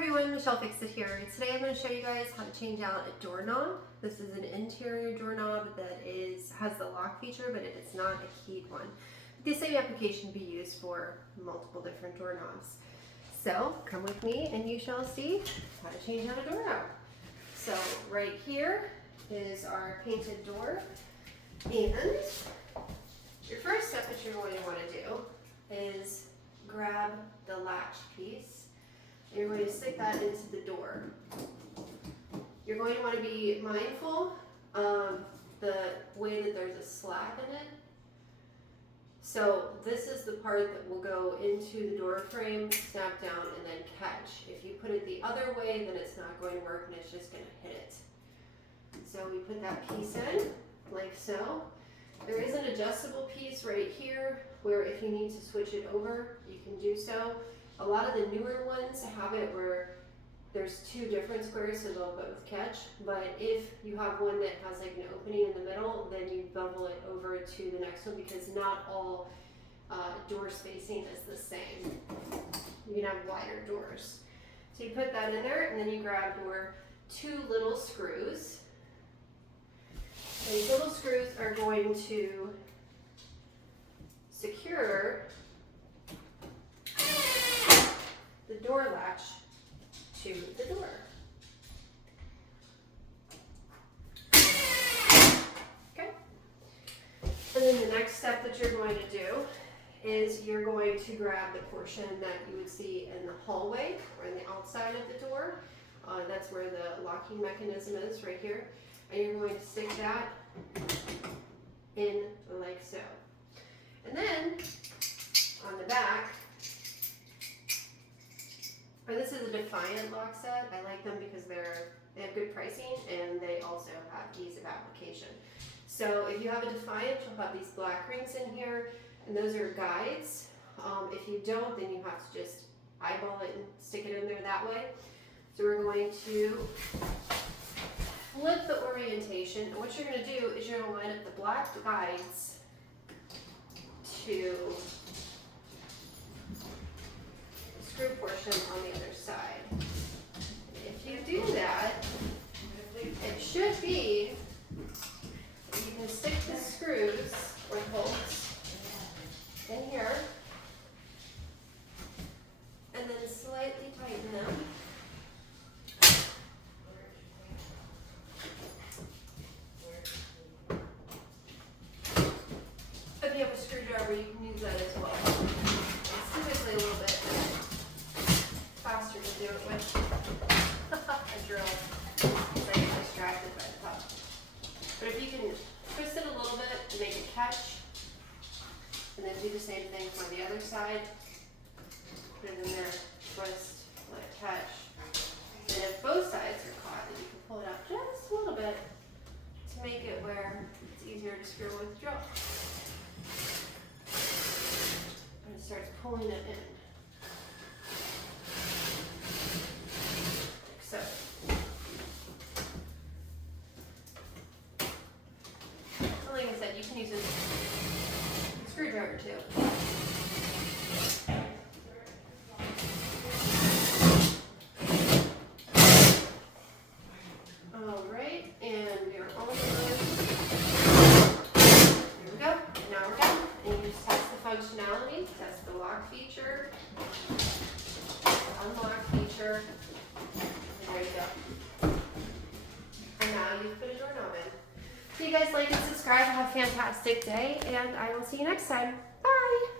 everyone, Michelle Fixit here. Today I'm going to show you guys how to change out a doorknob. This is an interior doorknob that has the lock feature, but it is not a keyed one. The same application can be used for multiple different doorknobs. So come with me and you shall see how to change out a doorknob. So right here is our painted door, and your first step that you're going to want to do is grab the latch piece. And you're going to stick that into the door. You're going to want to be mindful of the way that there's a slab in it. So this is the part that will go into the door frame, snap down, and then catch. If you put it the other way, then it's not going to work and it's just going to hit it. So we put that piece in, like so. There is an adjustable piece right here where if you need to switch it over, you can do so. A lot of the newer ones have it where there's two different squares, so they'll both catch. But if you have one that has like an opening in the middle, then you bevel it over to the next one, because not all door spacing is the same. You can have wider doors. So you put that in there, and then you grab your two little screws. And these little screws are going to secure the door latch to the door. Okay. And then the next step that you're going to do is you're going to grab the portion that you would see in the hallway or in the outside of the door. That's where the locking mechanism is, right here. And you're going to stick that in like so. And then on the back, this is a Defiant lock set. I like them because they have good pricing and they also have ease of application. So if you have a Defiant, you'll have these black rings in here, and those are guides. If you don't, then you have to just eyeball it and stick it in there that way. So we're going to flip the orientation, and what you're going to do is you're going to line up the black guides to screw portion on the other side. If you do that, it should be that you can stick the screws or bolts in here and then slightly tighten them. If you have a screwdriver, you can use that as well. It's typically a little bit faster to do it with a drill, because I get distracted by the top. But if you can twist it a little bit to make it catch, and then do the same thing for the other side, put it in there, twist, let it catch. And if both sides are caught, then you can pull it out just a little bit to make it where it's easier to screw with the drill. And it starts pulling it in. So, like I said, you can use a screwdriver too. Alright, and you're almost, here we go, now we're done. And you just test the functionality, test the lock feature, unlock feature. There you go. And now you've put a doorknob in. So you guys like and subscribe. Have a fantastic day, and I will see you next time. Bye!